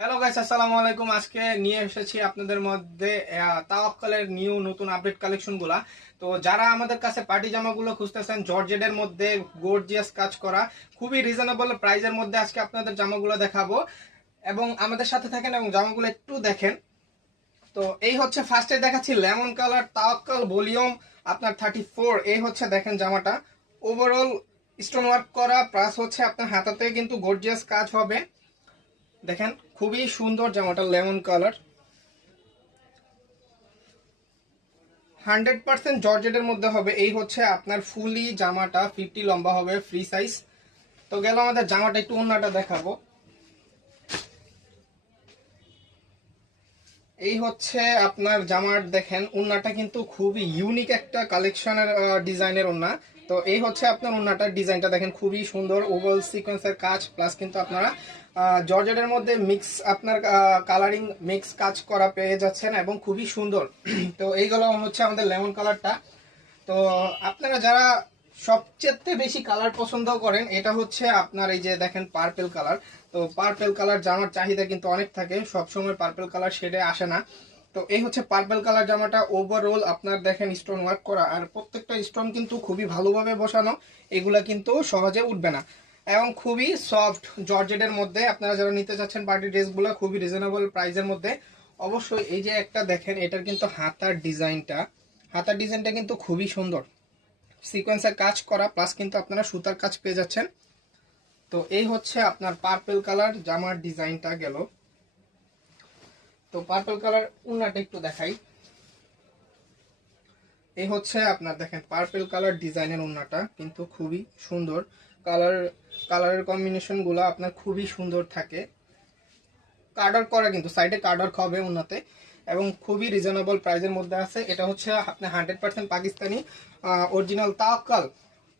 Hello guys, আসসালামু আলাইকুম। আজকে নিয়ে এসেছি আপনাদের মধ্যে তাওয়াক্কালের নতুন আপডেট কালেকশন গুলা। তো যারা আমাদের কাছে পার্টি জামাগুলো খুঁজতেছেন জর্জেটের মধ্যে গর্জিয়াস কাজ করা, খুবই রিজনেবল প্রাইজের মধ্যে আজকে আপনাদের জামাগুলো দেখাবো এবং আমাদের সাথে থাকেন এবং জামাগুলো একটু দেখেন। তো এই হচ্ছে ফার্স্টে দেখাচ্ছি লেমন কালার তাওয়াক্কাল ভলিউম আপনার 34। এই হচ্ছে দেখেন জামাটা ওভারঅল স্টোন ওয়ার্ক করা, প্লাস হচ্ছে আপনার হাতাতে কিন্তু গর্জিয়াস কাজ হবে। দেখেন খুবই সুন্দর জামাটা, লেমন কালার, 100% জর্জেটের মধ্যে হবে। এই হচ্ছে আপনার ফুলি জামাটা 50 লম্বা হবে, ফ্রি সাইজ। তো গেল আমাদের জামাটা, একটু ওন্নাটা দেখাবো। এই হচ্ছে আপনার জামার দেখেন ওন্নাটা কিন্তু খুবই ইউনিক একটা কালেকশনের ডিজাইনের ওন্না। তো এই হচ্ছে আপনার ওন্নাটার ডিজাইনটা দেখেন, খুবই সুন্দর ওভাল সিকোয়েন্সের কাজ, প্লাস কিন্তু আপনারা জর্জেটের মধ্যে মিক্স আপনার কালারিং মিক্স কাজ করা পেয়ে যাচ্ছেন এবং খুবই সুন্দর। তো এইগুলো হচ্ছে আমাদের লেমন কালারটা। তো আপনারা যারা সবচেয়ে বেশি কালার পছন্দ করেন, এটা হচ্ছে আপনার এই যে দেখেন পার্পেল কালার। তো পার্পেল কালার জামার চাহিদা কিন্তু অনেক থাকে, সব সময় পার্পেল কালার শেডে আসে না। তো এই হচ্ছে পার্পেল কালার জামাটা, ওভারঅল আপনার দেখেন স্টোন ওয়ার্ক করা, আর প্রত্যেকটা স্টোন কিন্তু খুবই ভালোভাবে বসানো, এগুলা কিন্তু সহজে উঠবে না এবং খুবই সফট জর্জেটের মধ্যে। আপনারা যারা নিতে চাচ্ছেন পার্টি ড্রেসগুলো খুবই রিজনেবল প্রাইসের মধ্যে, অবশ্যই এই যে একটা দেখেন, এটার কিন্তু হাতার ডিজাইনটা কিন্তু খুবই সুন্দর, সিকোয়েন্সের কাজ করা, প্লাস কিন্তু আপনারা সুতার কাজ পেয়ে যাচ্ছেন। তো এই হচ্ছে আপনার পার্পল কালার জামার ডিজাইনটা গেল। তো পার্পল কালার উন্নাটা একটু দেখাই। এই হচ্ছে আপনার দেখেন পার্পল কালার ডিজাইনের উন্নাটা কিন্তু খুবই সুন্দর। কালার কালারের কম্বিনেশন গুলো আপনার খুবই সুন্দর থাকে, কার্ডার করা, কিন্তু সাইডে কার্ডার হবে উন্নাতে এবং খুবই রিজনেবল প্রাইসের মধ্যে আছে। এটা হচ্ছে আপনার 100% পাকিস্তানি অরিজিনাল তাওয়াক্কাল,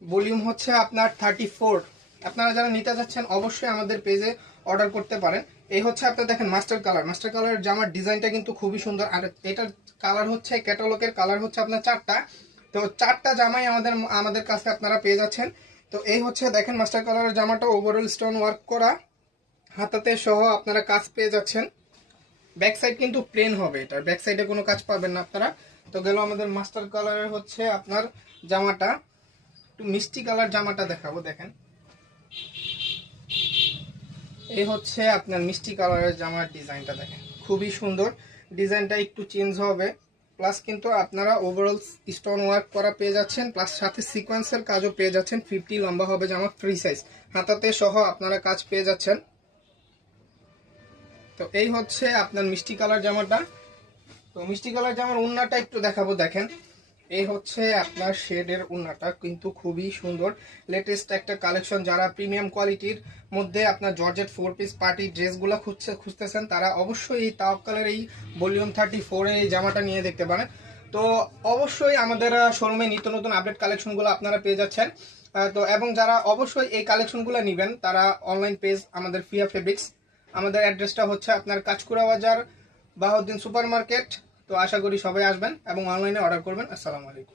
ভলিউম হচ্ছে আপনার 34। আপনারা যারা নিতে চাচ্ছেন অবশ্যই আমাদের পেজে অর্ডার করতে পারেন। এই হচ্ছে আপনার দেখেন মাস্টার কালার জামার ডিজাইনটা কিন্তু খুবই সুন্দর, আর এটার কালার হচ্ছে ক্যাটালগের কালার হচ্ছে আপনার 4টা। তো 4টা জামাই আমাদের কাছে আপনারা পেয়ে যাচ্ছেন। তো এই হচ্ছে দেখেন মাস্টার কালারের জামাটা, ওভারঅল স্টোন ওয়ার্ক করা, হাতাতে সহ আপনারা কাজ পেয়ে যাচ্ছেন। ব্যাক সাইড কিন্তু প্লেন হবে, এটার ব্যাক সাইডে কোনো কাজ পাবেন না আপনারা। তো গেল আমাদের মাস্টার কালারের হচ্ছে আপনার জামাটা, একটু মিষ্টি কালার জামাটা দেখাবো। দেখেন এই হচ্ছে আপনার মিষ্টি কালারের জামার ডিজাইনটা, দেখেন খুবই সুন্দর। ডিজাইনটা একটু চেঞ্জ হবে, প্লাস কিন্তু আপনারা ওভারঅল স্টোন ওয়ার্ক করা পেয়ে যাচ্ছেন, প্লাস সাথে সিকোয়েন্সের কাজও পেয়ে যাচ্ছেন। 50 লম্বা হবে জামা, ফ্রি সাইজ, হাতাতে সহ আপনারা কাজ পেয়ে যাচ্ছেন। তো এই হচ্ছে আপনার মিষ্টি কালার জামাটা। তো মিষ্টি কালার জামার উন্নাটা একটু দেখাবো। দেখেন এই হচ্ছে আপনার শেডের উন্নাটা, কিন্তু খুবই সুন্দর, লেটেস্ট একটা কালেকশন। যারা প্রিমিয়াম কোয়ালিটির মধ্যে আপনার জর্জেট 4 পিস পার্টি ড্রেসগুলো খুঁজতেছেন, তারা অবশ্যই এই তাওয়াক্কালের এই ভলিউম 34 এই জামাটা নিয়ে দেখতে পারেন। তো অবশ্যই আমাদের শোরুমে নিত্য নতুন আপডেট কালেকশনগুলো আপনারা পেয়ে যাচ্ছেন। তো এবং যারা অবশ্যই এই কালেকশনগুলো নেবেন, তারা অনলাইন পেজ আমাদের ফিয়া ফেব্রিক্স, আমাদের অ্যাড্রেসটা হচ্ছে আপনার কাঁচকুড়া বাজার, বাহাউদ্দিন সুপার মার্কেট। তো আশা করি সবাই আসবেন এবং অনলাইনে অর্ডার করবেন। আসসালামু আলাইকুম।